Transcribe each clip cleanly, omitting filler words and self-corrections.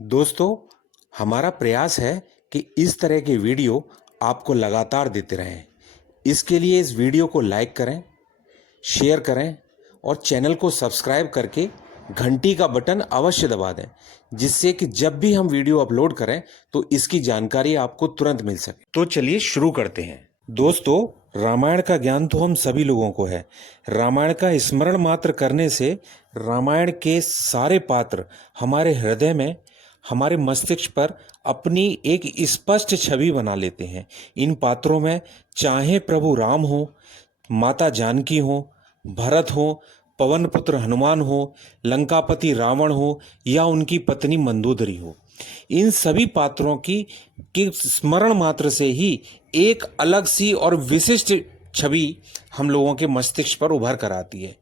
दोस्तों, हमारा प्रयास है कि इस तरह के वीडियो आपको लगातार देते रहें। इसके लिए इस वीडियो को लाइक करें, शेयर करें और चैनल को सब्सक्राइब करके घंटी का बटन अवश्य दबा दें, जिससे कि जब भी हम वीडियो अपलोड करें तो इसकी जानकारी आपको तुरंत मिल सके। तो चलिए शुरू करते हैं। दोस्तों, रामायण का ज्ञान तो हम सभी लोगों को है। रामायण का स्मरण मात्र करने से रामायण के सारे पात्र हमारे हृदय में, हमारे मस्तिष्क पर अपनी एक स्पष्ट छवि बना लेते हैं। इन पात्रों में चाहे प्रभु राम हो, माता जानकी हो, भरत हो, पवन पुत्र हनुमान हो, लंकापति रावण हो या उनकी पत्नी मंदोदरी हो, इन सभी पात्रों की स्मरण मात्र से ही एक अलग सी और विशिष्ट छवि हम लोगों के मस्तिष्क पर उभर कर आती है।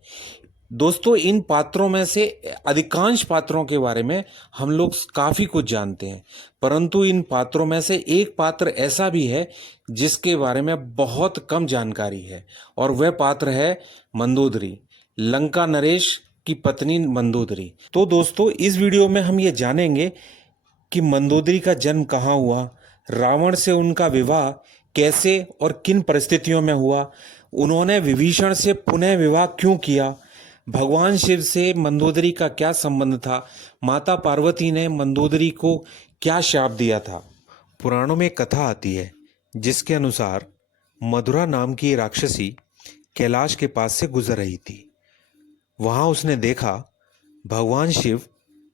दोस्तों, इन पात्रों में से अधिकांश पात्रों के बारे में हम लोग काफ़ी कुछ जानते हैं, परंतु इन पात्रों में से एक पात्र ऐसा भी है जिसके बारे में बहुत कम जानकारी है, और वह पात्र है मंदोदरी, लंका नरेश की पत्नी मंदोदरी। तो दोस्तों, इस वीडियो में हम ये जानेंगे कि मंदोदरी का जन्म कहाँ हुआ, रावण से उनका विवाह कैसे और किन परिस्थितियों में हुआ, उन्होंने विभीषण से पुनः विवाह क्यों किया, भगवान शिव से मंदोदरी का क्या संबंध था, माता पार्वती ने मंदोदरी को क्या शाप दिया था। पुराणों में कथा आती है जिसके अनुसार मधुरा नाम की राक्षसी कैलाश के पास से गुजर रही थी। वहां उसने देखा भगवान शिव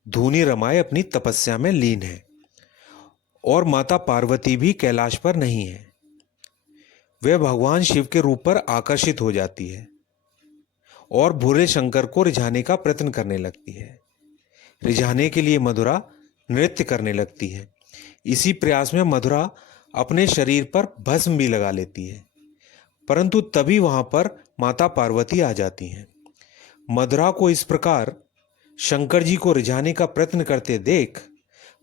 धूनी रमाए अपनी तपस्या में लीन है और माता पार्वती भी कैलाश पर नहीं है। वह भगवान शिव के रूप पर आकर्षित हो जाती है और भोले शंकर को रिझाने का प्रयत्न करने लगती है। रिझाने के लिए मधुरा नृत्य करने लगती है। इसी प्रयास में मधुरा अपने शरीर पर भस्म भी लगा लेती है, परंतु तभी वहां पर माता पार्वती आ जाती हैं। मधुरा को इस प्रकार शंकर जी को रिझाने का प्रयत्न करते देख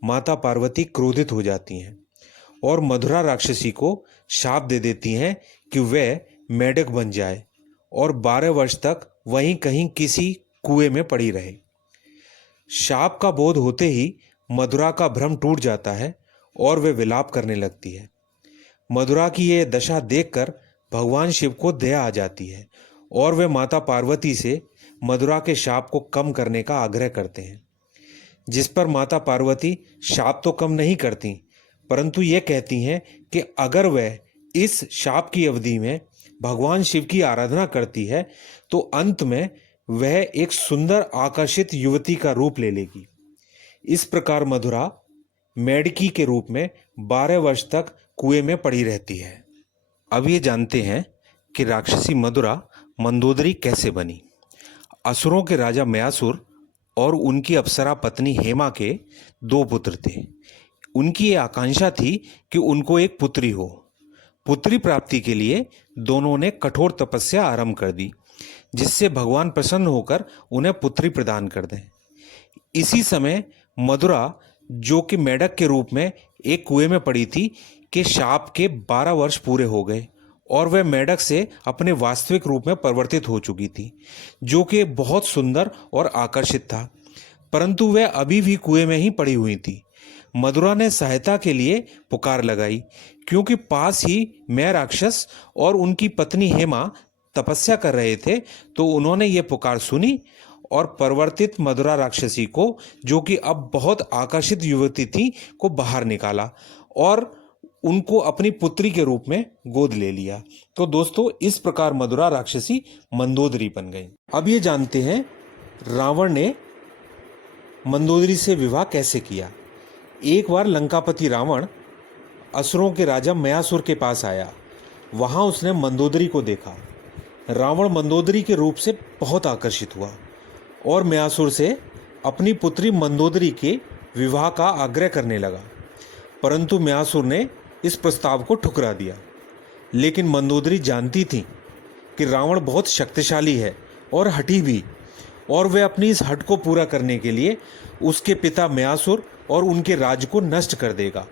माता पार्वती क्रोधित हो जाती हैं और मधुरा राक्षसी को शाप दे देती हैं कि वह मेढक बन जाए और 12 वर्ष तक वहीं कहीं किसी कुएं में पड़ी रहे। शाप का बोध होते ही मधुरा का भ्रम टूट जाता है और वह विलाप करने लगती है। मधुरा की यह दशा देखकर भगवान शिव को दया आ जाती है और वे माता पार्वती से मधुरा के शाप को कम करने का आग्रह करते हैं, जिस पर माता पार्वती शाप तो कम नहीं करती, परंतु ये कहती हैं कि अगर वह इस शाप की अवधि में भगवान शिव की आराधना करती है तो अंत में वह एक सुंदर आकर्षित युवती का रूप ले लेगी। इस प्रकार मधुरा मेढकी के रूप में 12 वर्ष तक कुएं में पड़ी रहती है। अब ये जानते हैं कि राक्षसी मधुरा मंदोदरी कैसे बनी। असुरों के राजा मयासुर और उनकी अप्सरा पत्नी हेमा के 2 पुत्र थे। उनकी ये आकांक्षा थी कि उनको एक पुत्री हो। पुत्री प्राप्ति के लिए दोनों ने कठोर तपस्या आरंभ कर दी, जिससे भगवान प्रसन्न होकर उन्हें पुत्री प्रदान कर दें। इसी समय मधुरा, जो कि मेढक के रूप में एक कुएं में पड़ी थी, के शाप के 12 वर्ष पूरे हो गए और वह मेढक से अपने वास्तविक रूप में परिवर्तित हो चुकी थी, जो कि बहुत सुंदर और आकर्षित था, परंतु वह अभी भी कुएं में ही पड़ी हुई थी। मधुरा ने सहायता के लिए पुकार लगाई, क्योंकि पास ही मैं राक्षस और उनकी पत्नी हेमा तपस्या कर रहे थे, तो उन्होंने ये पुकार सुनी और परिवर्तित मधुरा राक्षसी को, जो कि अब बहुत आकर्षित युवती थी, को बाहर निकाला और उनको अपनी पुत्री के रूप में गोद ले लिया। तो दोस्तों, इस प्रकार मधुरा राक्षसी मंदोदरी बन गई। अब ये जानते हैं रावण ने मंदोदरी से विवाह कैसे किया। एक बार लंकापति रावण असुरों के राजा मयासुर के पास आया। वहां उसने मंदोदरी को देखा। रावण मंदोदरी के रूप से बहुत आकर्षित हुआ और मयासुर से अपनी पुत्री मंदोदरी के विवाह का आग्रह करने लगा, परंतु मयासुर ने इस प्रस्ताव को ठुकरा दिया। लेकिन मंदोदरी जानती थी कि रावण बहुत शक्तिशाली है और हठी भी, और वह अपनी इस हट को पूरा करने के लिए उसके पिता मयासुर और उनके राज्य को नष्ट कर देगा।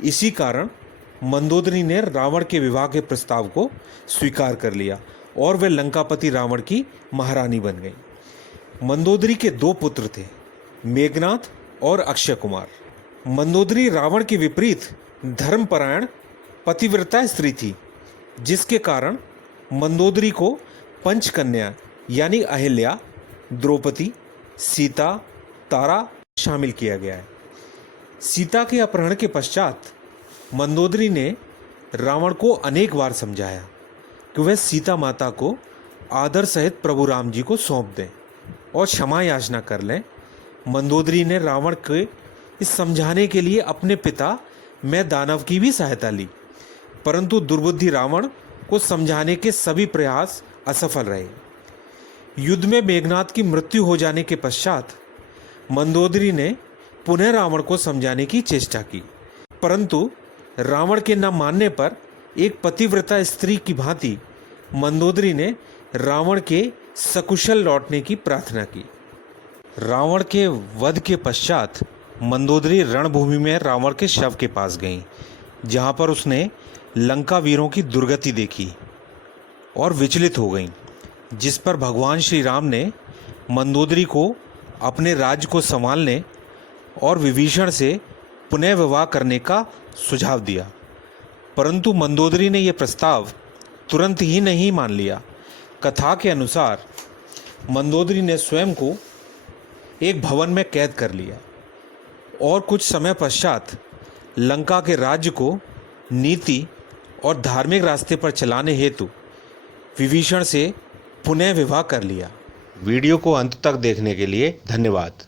इसी कारण मंदोदरी ने रावण के विवाह के प्रस्ताव को स्वीकार कर लिया और वह लंकापति रावण की महारानी बन गई। मंदोदरी के 2 पुत्र थे, मेघनाथ और अक्षय कुमार। मंदोदरी रावण के विपरीत धर्मपरायण पतिव्रता स्त्री थी, जिसके कारण मंदोदरी को पंचकन्या यानी अहिल्या, द्रौपदी, सीता, तारा शामिल किया गया है। सीता के अपहरण के पश्चात मंदोदरी ने रावण को अनेक बार समझाया कि वह सीता माता को आदर सहित प्रभु राम जी को सौंप दें और क्षमा याचना कर लें। मंदोदरी ने रावण के इस समझाने के लिए अपने पिता मैं दानव की भी सहायता ली, परंतु दुर्बुद्धि रावण को समझाने के सभी प्रयास असफल रहे। युद्ध में मेघनाद की मृत्यु हो जाने के पश्चात मंदोदरी ने पुनः रावण को समझाने की चेष्टा की, परंतु रावण के न मानने पर एक पतिव्रता स्त्री की भांति मंदोदरी ने रावण के सकुशल लौटने की प्रार्थना की। रावण के वध के पश्चात मंदोदरी रणभूमि में रावण के शव के पास गई, जहां पर उसने लंका वीरों की दुर्गति देखी और विचलित हो गई, जिस पर भगवान श्री राम ने मंदोदरी को अपने राज्य को संभालने और विभीषण से पुनः विवाह करने का सुझाव दिया, परंतु मंदोदरी ने यह प्रस्ताव तुरंत ही नहीं मान लिया। कथा के अनुसार मंदोदरी ने स्वयं को एक भवन में कैद कर लिया और कुछ समय पश्चात लंका के राज्य को नीति और धार्मिक रास्ते पर चलाने हेतु विभीषण से पुनः विवाह कर लिया। वीडियो को अंत तक देखने के लिए धन्यवाद।